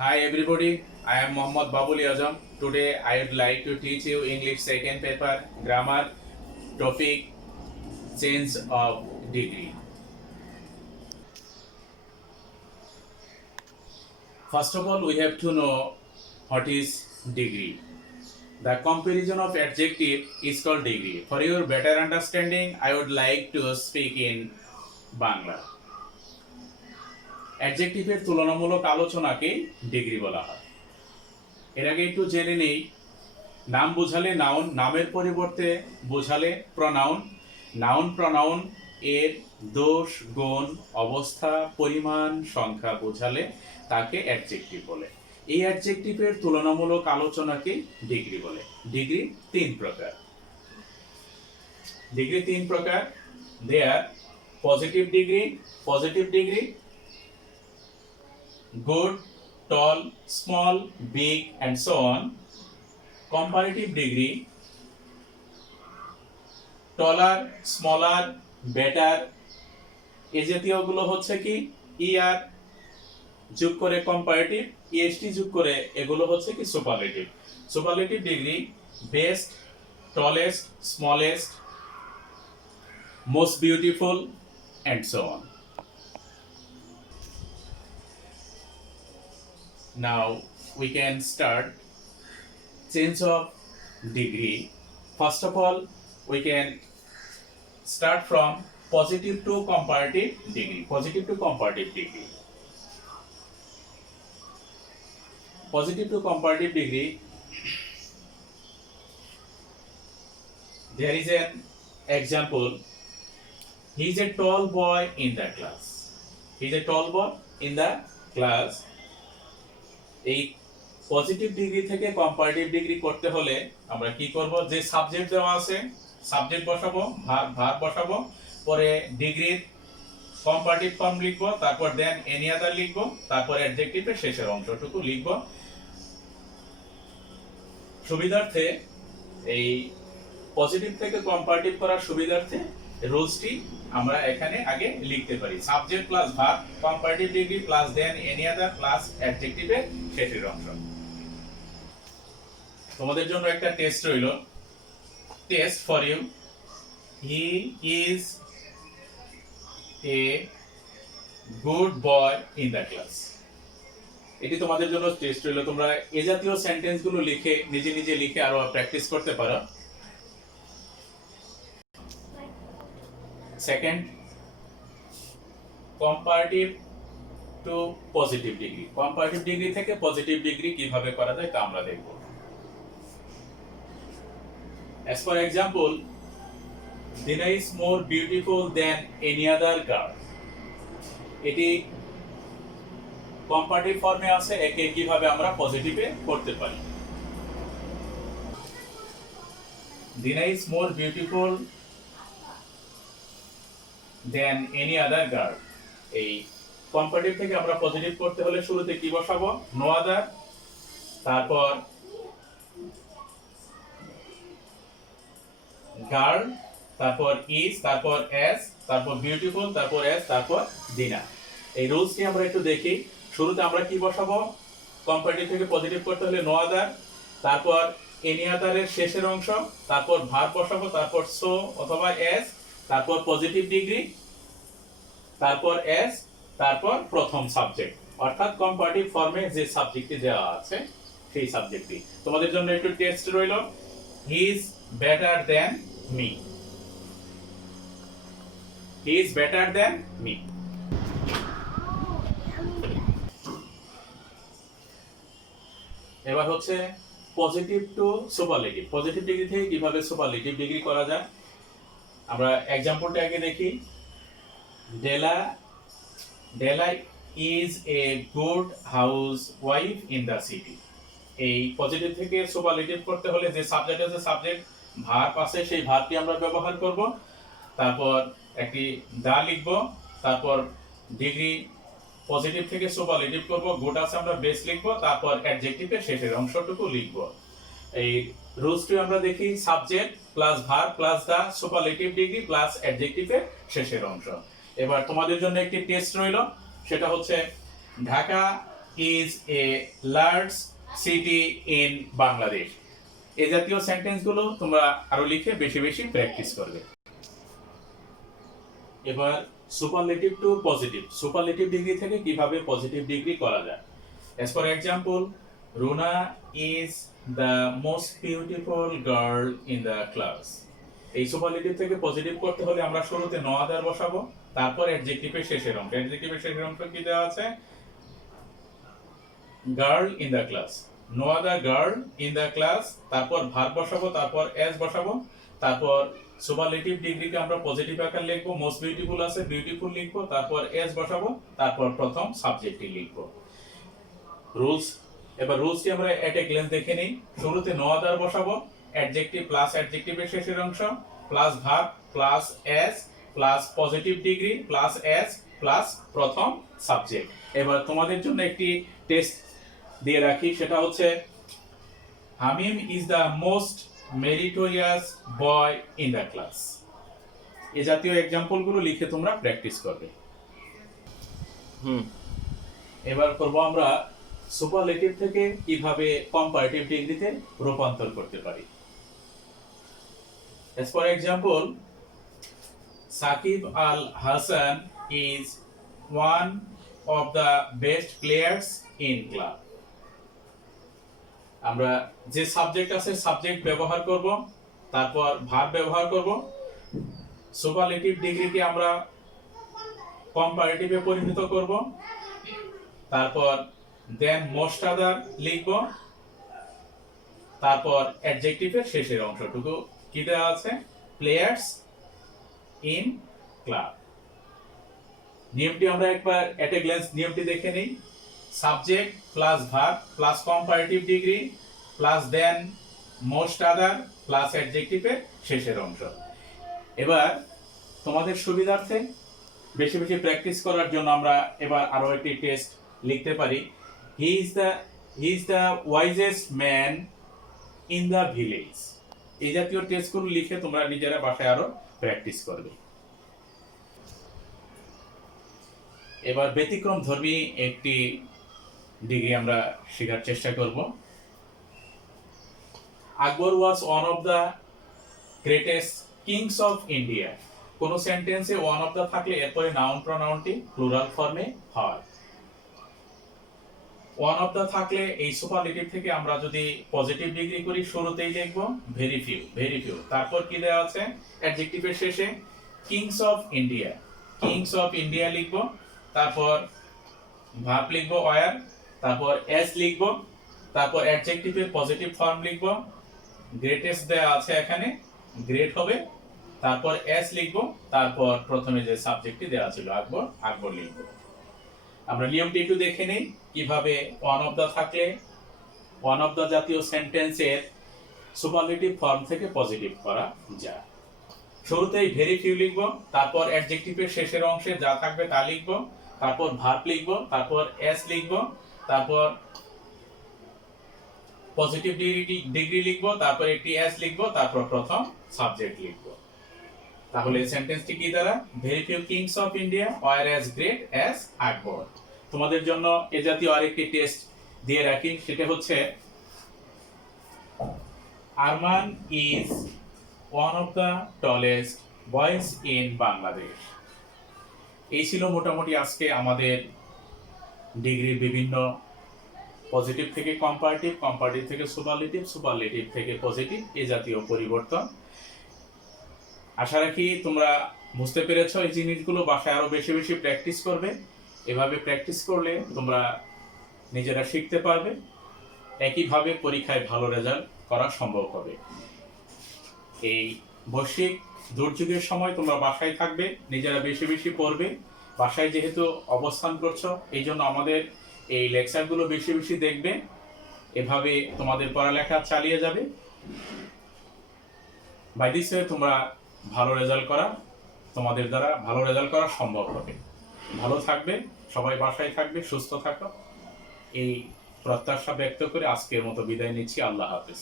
Hi everybody, I am Mohammad Babul Azam. Today I would like to teach you English second paper grammar topic change of degree. First of all, we have to know what is degree. The comparison of adjective is called degree. For your better understanding, I would like to speak in Bangla. অ্যাডজেক্টিভের তুলনামূলক আলোচনাকে degree বলা হয়। এর আগে একটু জেনে নেই, নাম বোঝালে নাউন, নামের পরিবর্তে বোঝালে প্রনাউন, নাউন প্রনাউন এর দোষ গুণ অবস্থা পরিমাণ সংখ্যা বোঝালে তাকে অ্যাডজেক্টিভ বলে। এই অ্যাডজেক্টিভের তুলনামূলক আলোচনাকে ডিগ্রি বলে। ডিগ্রি তিন প্রকার। ডিগ্রি তিন প্রকার। There positive degree, good, tall, small, big and so on. Comparative degree, taller, smaller, better, এই জাতীয়গুলো হচ্ছে কি er যোগ করে কম্পারেটিভ, est যোগ করে এগুলো হচ্ছে কি superlative. Superlative degree best, tallest, smallest, most beautiful and so on. Now we can start change of degree. First of all, we can start from positive to comparative degree. Positive to comparative degree. Positive to comparative degree. There is an example. He is a tall boy in the class. He is a tall boy in the class. এই positive degree থেকে comparative degree করতে হলে আমরা কি করব, যে subject দেওয়া আছে সাবজেক্ট বসাবো, ভার্ব বসাবো, পরে ডিগ্রির কম্পারেটিভ ফর্ম লিখবো, তারপর দেন এনি আদার লিখবো, তারপর অ্যাডজেক্টিভের শেষের অংশটুকু লিখবো। সুবিধার্থে এই পজিটিভ থেকে কম্পারেটিভ করার সুবিধার্থে রুলসটি আমরা এখানে আগে লিখতে পারি। Subject plus verb, comparative degree plus than any other plus অ্যাডজেক্টিভের শেষের অংশ। তোমাদের জন্য একটা টেস্ট রইল, test for you. He is a good boy in the class. এটি তোমাদের জন্য টেস্ট রইল। তোমরা এ জাতীয় সেন্টেন্সগুলো লিখে নিজে নিজে লিখে আরো প্র্যাকটিস করতে পারো। Second, comparative two positive degree. Comparative degree থেকে পজিটিভ ডিগ্রি কিভাবে করা যায় তা আমরা দেখব। As for example, Dina is more beautiful than any other girl. এটি কম্পারেটিভ ফর্মে আছে, একে কিভাবে আমরা পজিটিভে করতে পারি। Dina is more beautiful than any other girl. এই কম্পারেটিভ থেকে আমরা পজিটিভ করতে হলে শুরুতে কি বসাবো, নো আদার, তারপর গার্ল, তারপর ইজ, তারপর এস, তারপর বিউটিফুল, তারপর এস, তারপর দিনা। এই রুলসটি আমরা একটু দেখি। শুরুতে আমরা কি বসাবো, কম্পারেটিভ থেকে পজিটিভ করতে হলে নো আদার, তারপর এনি আদারের শেষের অংশ, তারপর ভার্ব বসাবো, তারপর সো অথবা এস, তারপর পজিটিভ ডিগ্রি, তারপর এস, তারপর প্রথম সাবজেক্ট, অর্থাৎ কম্পারেটিভ ফর্মে যে সাবজেক্টটি দেওয়া আছে সেই সাবজেক্টটি। তোমাদের জন্য একটু টেস্ট রইল। He is better than me. He is better than me. এবার হচ্ছে positive two superlative. Positive degree থেকে কিভাবে সুপারলেটিভ ডিগ্রি করা যায় আমরা এক্সাম্পলটা আগে দেখি। Della is a good housewife in the city. এই পজিটিভ থেকে সুপারলেটিভ করতে হলে যে সাবজেক্ট আছে, সাবজেক্ট ভার্ব আছে, সেই ভার্বটি আমরা ব্যবহার করব, তারপর একটি দা লিখব, তারপর ডিগ্রি পজিটিভ থেকে সুপারলেটিভ করব, গুড আছে আমরা বেস লিখব, তারপর অ্যাডজেক্টিভের শেষের অংশটুকু লিখব। এই রুলসটি আমরা দেখি, সাবজেক্ট প্লাস ভার্ব প্লাস দা, সুপারলেটিভ ডিগ্রি প্লাস অ্যাডজেক্টিভের শেষের অংশ। এবার তোমাদের জন্য একটি টেস্ট রইল, সেটা হচ্ছে Dhaka is a large city in Bangladesh. এই জাতীয় সেন্টেন্সগুলো তোমরা আরো লিখে বেশি বেশি প্র্যাকটিস করবে। এবার superlative to positive, superlative degree থেকে কিভাবে পজিটিভ ডিগ্রি করা যায়। As for example, Runa is the most beautiful girl in the class. এই সুপারলেটিভ থেকে পজিটিভ করতে হলে আমরা শুরুতে নো আদার বসাবো, তারপর অ্যাডজেক্টিভের শেষের অংশ। অ্যাডজেক্টিভের শেষের অংশ কি দেওয়া আছে? Girl in the class, no other girl in the class, তারপর ভার্ব বসাবো, তারপর এস বসাবো, তারপর সুপারলেটিভ ডিগ্রিকে আমরা পজিটিভ আকার লিখবো, মোস্ট বিউটিফুল আছে বিউটিফুল লিখবো, তারপর এস বসাবো, তারপর প্রথম সাবজেক্টটি লিখবো। রুলস, এবার রুলসটি আমরা এট এ গ্ল্যান্স দেখে নিই। শুরুতে নো আদার বসাবো, অ্যাডজেক্টিভ প্লাস অ্যাডজেক্টিভের শেষের অংশ plus verb plus s plus positive degree plus s plus প্রথম সাবজেক্ট। এবার তোমাদের জন্য একটি টেস্ট দিয়ে রাখি, সেটা হচ্ছে Hamim is the most meritorious boy in the class. এই জাতীয় এক্সাম্পলগুলো লিখে তোমরা প্র্যাকটিস করবে। এবার করব আমরা সুপারলেটিভ থেকে কিভাবে কম্পারেটিভ ডিগ্রিতে রূপান্তর করতে পারি। As for example, Saqib Al Hasan is one of the best players in club. আমরা যে সাবজেক্ট আছে সাবজেক্ট ব্যবহার করব, তারপর ভার্ব ব্যবহার করব। সুপারলেটিভ ডিগ্রিকে আমরা কম্পারেটিভে পরিণত করব, তারপর দেন মোস্ট আদার লিখব, তারপর অ্যাডজেক্টিভের শেষের অংশটুকু কি দেওয়া আছে? Players in club. নিয়মটি আমরা একবার এট এ গ্ল্যান্স নিয়মটি দেখে নিই। Subject plus verb plus comparative degree plus than most other plus অ্যাডজেক্টিভের শেষের অংশ। এবার তোমাদের সুবিধার্থে বেশি বেশি প্র্যাকটিস করার জন্য আমরা এবার আরো একটি টেস্ট লিখতে পারি। He is the wisest man in the village. এই জাতীয় টেস্টগুলো লিখে তোমরা নিজেরা বাসায় আরো প্র্যাকটিস করবে। এবার ব্যতিক্রম ধর্মী একটি ডিগ্রি আমরা শেখার চেষ্টা করব। Akbar was one of the greatest kings of India. কোন সেন্টেন্সে ওয়ান অফ দ্য থাকলে এরপরে নাউন প্রনাউনটি প্লুরাল ফর্মে হয়। ওয়ান অফ দ্য থাকলে এই সুপারলেটিভ থেকে আমরা যদি পজিটিভ ডিগ্রি করি শুরুতেই লিখব ভেরি ফিউ, ভেরি ফিউ। তারপর কি দেওয়া আছে? অ্যাডজেক্টিভের শেষে kings of India, kings of India লিখব, তারপর ভার্ব লিখব ওয়্যার, তারপর এস লিখব, তারপর অ্যাডজেক্টিভের পজিটিভ ফর্ম লিখব। গ্রেটেস্ট দেওয়া আছে এখানে, গ্রেট হবে, তারপর এস লিখব, তারপর প্রথমে যে সাবজেক্টটি দেওয়া ছিল আকবর, আকবর লিখব। আমরা নিয়মটি একটু দেখে নেই কিভাবে ওয়ান অফ দ্য থাকলে ওয়ান অফ দ্য জাতীয় সেন্টেন্সের সুপারলেটিভ ফর্ম থেকে পজিটিভ করা যায়। শুরুতেই ভেরি ফিউ লিখব, তারপর অ্যাডজেক্টিভের শেষের অংশে যা থাকবে তা লিখব, তারপর ভার্ব লিখব, তারপর এস লিখব, তারপর পজিটিভ ডিগ্রি লিখব, তারপর একটি এস লিখব, তারপর প্রথম সাবজেক্ট লিখব। তাহলে সেন্টেন্সটি কি দ্বারা? Very few kings of India were as great as Akbar. তোমাদের জন্য এ জাতীয় আরেকটি টেস্ট দিয়ে রাখি, সেটা হচ্ছে Arman is one of the tallest boys in Bangladesh. এই ছিল মোটামুটি আজকে আমাদের ডিগ্রির বিভিন্ন পজিটিভ থেকে কম্পারেটিভ, কম্পারেটিভ থেকে সুপারলেটিভ, সুপারলেটিভ থেকে পজিটিভ এই জাতীয় পরিবর্তন। আশা রাখি তোমরা বুঝতে পেরেছো। এই জিনিসগুলো বাসায় আরো বেশি বেশি প্র্যাকটিস করবে। এভাবে প্র্যাকটিস করলে তোমরা নিজেরা শিখতে পারবে, একইভাবে পরীক্ষায় ভালো রেজাল্ট করা সম্ভব হবে। এই বৈশ্বিক দুর্যোগের সময় তোমরা বাসায় থাকবে, নিজেরা বেশি বেশি পড়বে। বাসায় যেহেতু অবস্থান করছো এই জন্য আমাদের এই লেকচারগুলো বেশি বেশি দেখবে, এভাবে তোমাদের পড়ালেখা চালিয়ে যাবে। বাই দিস ওয়ে তোমরা ভালো রেজাল্ট করা, তোমাদের দ্বারা ভালো রেজাল্ট করা সম্ভব হবে। ভালো থাকবে, সবাই বাসায় থাকবে, সুস্থ থাকো, এই প্রত্যাশা ব্যক্ত করে আজকের মতো বিদায় নিচ্ছি। আল্লাহ হাফেজ।